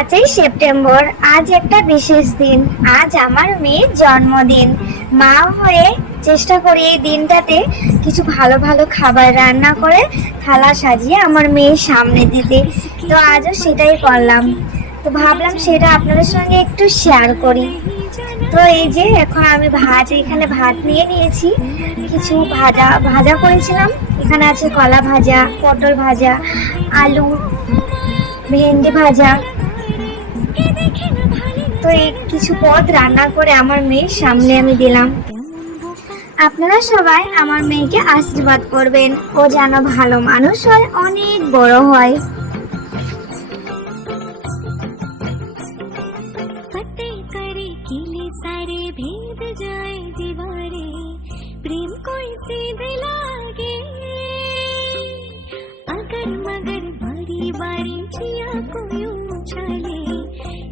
পাঁচই সেপ্টেম্বর, আজ একটা বিশেষ দিন। আজ আমার মেয়ের জন্মদিন। মা হয়ে চেষ্টা করি এই দিনটাতে কিছু ভালো ভালো খাবার রান্না করে থালা সাজিয়ে আমার মেয়ের সামনে দিতে। তো আজও সেটাই করলাম। তো ভাবলাম সেটা আপনাদের সঙ্গে একটু শেয়ার করি। তো এই যে এখন আমি ভাত, এখানে ভাত নিয়ে নিয়েছি। কিছু ভাজা ভাজা করেছিলাম। এখানে আছে কলা ভাজা, পটল ভাজা, আলু, ভেন্ডি ভাজা। তো এই কিছু পদ রান্না করে আমার মেয়ের সামনে আমি দিলাম আপনারা সবাই আমার মেয়েকে আশীর্বাদ করবেন ও যেন ভালো মানুষ হয় অনেক বড় হয় फतेह करे किले सारे भेद जाए दीवारे प्रेम कोई सीधे लागे अगर मगर बारी बारी जिया को यूं उछाले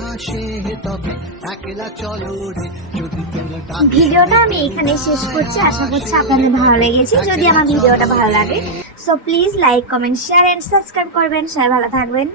হাসে তবে একলা চলো রে যদি ভিডিওটা আমি এখানে শেষ করছি। আশা করছি আপনাদের ভালো লেগেছে। যদি আমার ভিডিওটা ভালো লাগে so please like comment share and subscribe করবেন। সবাই ভালো থাকবেন।